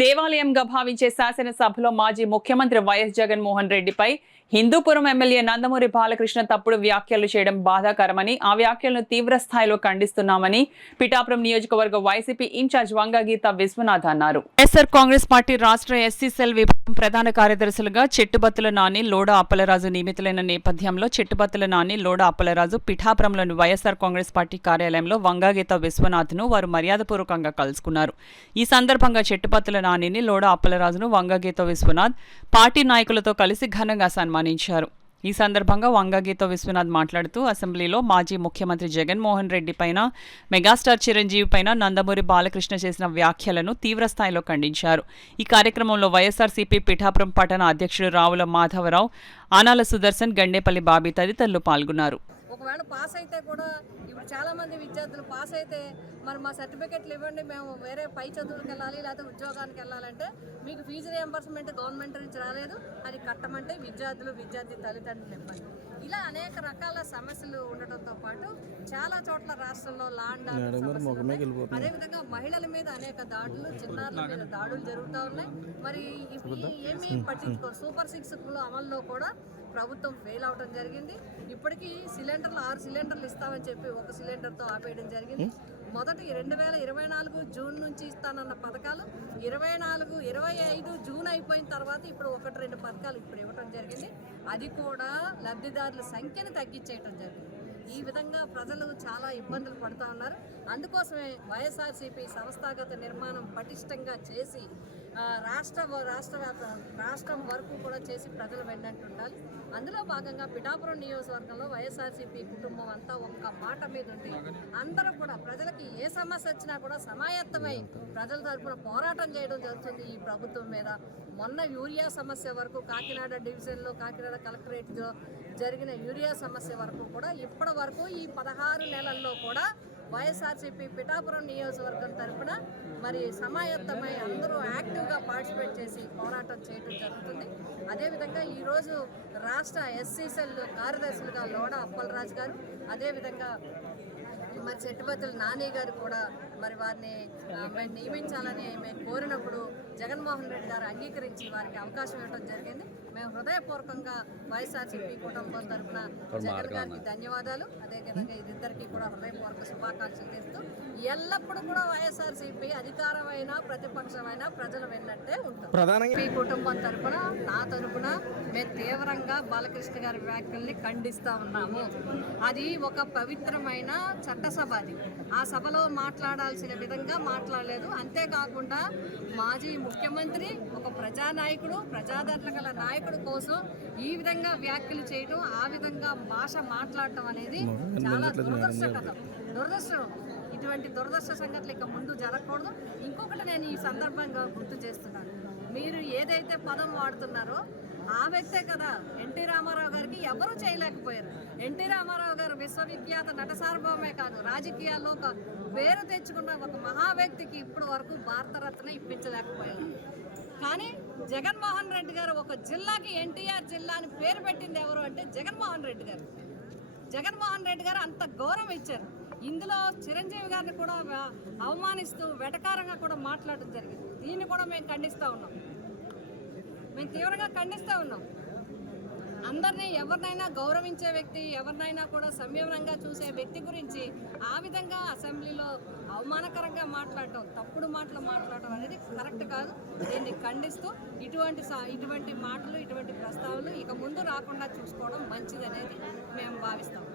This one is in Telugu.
దేవాలయంగా భావించే శాసనసభలో మాజీ ముఖ్యమంత్రి వైఎస్ జగన్మోహన్ రెడ్డిపై హిందూపురం ఎమ్మెల్యే నందమూరి బాలకృష్ణ తప్పుడు వ్యాఖ్యలు చేయడం బాధాకరమని, ఆ వ్యాఖ్యలను తీవ్ర స్థాయిలో ఖండిస్తున్నామని పిఠాపురం నియోజకవర్గ వైసీపీ ఇన్ఛార్జ్ వంగగీత విశ్వనాథ్ అన్నారు. వైఎస్ఆర్ కాంగ్రెస్ పార్టీ రాష్ట్ర ఎస్సీ సెల్ విభాగం ప్రధాన కార్యదర్శులుగా చెట్టుబత్తుల నాని, లోడ అప్పలరాజు నియమితులైన నేపథ్యంలో చెట్టుబత్తుల నాని, లోడ అప్పలరాజు పిఠాపురంలోని వైఎస్ఆర్ కాంగ్రెస్ పార్టీ కార్యాలయంలో వంగగీత విశ్వనాథ్ను వారు మర్యాదపూర్వకంగా కలుసుకున్నారు. ఈ సందర్భంగా చెట్టుబత్తుల నానిని, లోడ అప్పలరాజును వంగగీత విశ్వనాథ్ పార్టీ నాయకులతో కలిసి ఘనంగా సన్మానించారు. ఈ సందర్భంగా వంగగీత విశ్వనాథ్ మాట్లాడుతూ అసెంబ్లీలో మాజీ ముఖ్యమంత్రి జగన్మోహన్ రెడ్డి పైన, మెగాస్టార్ చిరంజీవి పైన నందమూరి బాలకృష్ణ చేసిన వ్యాఖ్యలను తీవ్రస్థాయిలో ఖండించారు. ఈ కార్యక్రమంలో వైఎస్ఆర్సీపీ పిఠాపురం పట్టణ అధ్యక్షుడు రావుల మాధవరావు, ఆనాల సుదర్శన్, గండేపల్లి బాబీ తదితరులు పాల్గొన్నారు. ఒకవేళ పాస్ అయితే కూడా ఇప్పుడు చాలామంది విద్యార్థులు పాస్ అయితే మరి మా సర్టిఫికెట్లు ఇవ్వండి, మేము వేరే పై చదువులకు వెళ్ళాలి లేకపోతే ఉద్యోగానికి వెళ్ళాలంటే మీకు ఫీజు రియంబర్స్మెంట్ గవర్నమెంట్ నుంచి రాలేదు, అది కట్టమంటే విద్యార్థి తల్లిదండ్రులు ఇవ్వండి. ఇలా అనేక రకాల సమస్యలు ఉండటంతో పాటు చాలా చోట్ల రాష్ట్రంలో ల్యాండ్ అదేవిధంగా మహిళల మీద అనేక దాడులు, చిన్నారుల మీద దాడులు జరుగుతూ ఉన్నాయి. మరి ఏమీ పట్టించుకోరు. సూపర్ 6 అమల్లో కూడా ప్రభుత్వం ఫెయిల్ అవడం జరిగింది. ఇప్పటికీ 6 సిలిండర్లు ఇస్తామని చెప్పి 1 సిలిండర్తో ఆపేయడం జరిగింది. మొదటి 2024 జూన్ నుంచి ఇస్తానన్న పథకాలు 24, 25 జూన్ అయిపోయిన తర్వాత ఇప్పుడు 1-2 పథకాలు ఇప్పుడు ఇవ్వడం జరిగింది. అది కూడా లబ్ధిదారుల సంఖ్యను తగ్గించేయడం జరిగింది. ఈ విధంగా ప్రజలు చాలా ఇబ్బందులు పడుతూ ఉన్నారు. అందుకోసమే వైఎస్ఆర్సీపీ సంస్థాగత నిర్మాణం పటిష్టంగా చేసి రాష్ట్రం వరకు కూడా చేసి ప్రజలు వెన్నంటి ఉండాలి. అందులో భాగంగా పిఠాపురం నియోజకవర్గంలో వైఎస్ఆర్సీపీ కుటుంబం అంతా ఒక్క మాట మీద ఉంది. అందరూ కూడా ప్రజలకి ఏ సమస్య వచ్చినా కూడా సమాయత్తమై ప్రజల తరఫున పోరాటం చేయడం జరుగుతుంది ఈ ప్రభుత్వం మీద. మొన్న యూరియా సమస్య వరకు, కాకినాడ డివిజన్లో, కాకినాడ కలెక్టరేట్లో జరిగిన యూరియా సమస్య వరకు కూడా ఇప్పటి వరకు ఈ 16 నెలల్లో కూడా వైఎస్ఆర్సీపీ పిఠాపురం నియోజకవర్గం తరఫున మరి సమాయత్తమై అందరూ యాక్టివ్గా పార్టిసిపేట్ చేసి పోరాటం చేయడం జరుగుతుంది. అదేవిధంగా ఈరోజు రాష్ట్ర ఎస్సీ సెల్ కార్యదర్శులుగా లోడ అప్పలరాజు గారు, అదేవిధంగా మరి చెట్టుబత్తుల నాని గారు కూడా మరి వారిని మేము నియమించాలని మేము కోరినప్పుడు జగన్మోహన్ రెడ్డి గారు అంగీకరించి వారికి అవకాశం ఇవ్వడం జరిగింది. మేము హృదయపూర్వకంగా వైఎస్ఆర్సీపీ కుటుంబం తరఫున జగన్ గారికి ధన్యవాదాలు, అదేవిధంగా ఇద్దరికీ కూడా హృదయపూర్వక శుభాకాంక్షలు చేస్తూ ఎల్లప్పుడూ కూడా వైఎస్ఆర్సీపీ అధికారమైన ప్రతిపక్షమైన ప్రజలు వెన్నట్టే ఉంటుంది. ఈ కుటుంబం తరఫున, నా తరఫున మేము తీవ్రంగా బాలకృష్ణ గారి వ్యాఖ్యల్ని ఖండిస్తూ ఉన్నాము. అది ఒక పవిత్రమైన చట్టసభ, అది ఆ సభలో మాట్లాడాల్సిన విధంగా మాట్లాడలేదు. అంతేకాకుండా మాజీ ముఖ్యమంత్రి, ఒక ప్రజానాయకుడు, ప్రజాదరణ గల నాయకుడు కోసం ఈ విధంగా వ్యాఖ్యలు చేయడం, ఆ విధంగా భాష మాట్లాడటం అనేది చాలా దురదృష్టం. ఇటువంటి దురదృష్ట సంఘటనలు ఇక ముందు జరగకూడదు. ఇంకొకటి నేను ఈ సందర్భంగా గుర్తు చేస్తున్నాను, మీరు ఏదైతే పదం వాడుతున్నారో ఆ వ్యక్తే కదా ఎన్టీ రామారావు గారికి ఎవరూ చేయలేకపోయారు. ఎన్టీ రామారావు గారు విశ్వవిఖ్యాత నట సార్వభౌమే కాదు, రాజకీయాల్లో ఒక పేరు తెచ్చుకున్న ఒక మహా వ్యక్తికి ఇప్పటి వరకు భారతరత్న ఇప్పించలేకపోయారు. కానీ జగన్మోహన్ రెడ్డి గారు ఒక జిల్లాకి ఎన్టీఆర్ జిల్లా అని పేరు పెట్టింది ఎవరు అంటే జగన్మోహన్ రెడ్డి గారు. జగన్మోహన్ రెడ్డి గారు అంత గౌరవం ఇచ్చారు. ఇందులో చిరంజీవి గారిని కూడా అవమానిస్తూ వెటకారంగా కూడా మాట్లాడడం జరిగింది. దీన్ని కూడా మేము ఖండిస్తూ ఉన్నాం, మేము తీవ్రంగా ఖండిస్తూ ఉన్నాం. అందరినీ, ఎవరినైనా గౌరవించే వ్యక్తి, ఎవరినైనా కూడా సంయమనంగా చూసే వ్యక్తి గురించి ఆ విధంగా అసెంబ్లీలో అవమానకరంగా మాట్లాడటం, తప్పుడు మాటలు మాట్లాడటం అనేది కరెక్ట్ కాదు. దీన్ని ఖండిస్తూ ఇటువంటి మాటలు, ఇటువంటి ప్రస్తావనలు ఇక ముందు రాకుండా చూసుకోవడం మంచిదనేది మేము భావిస్తాం.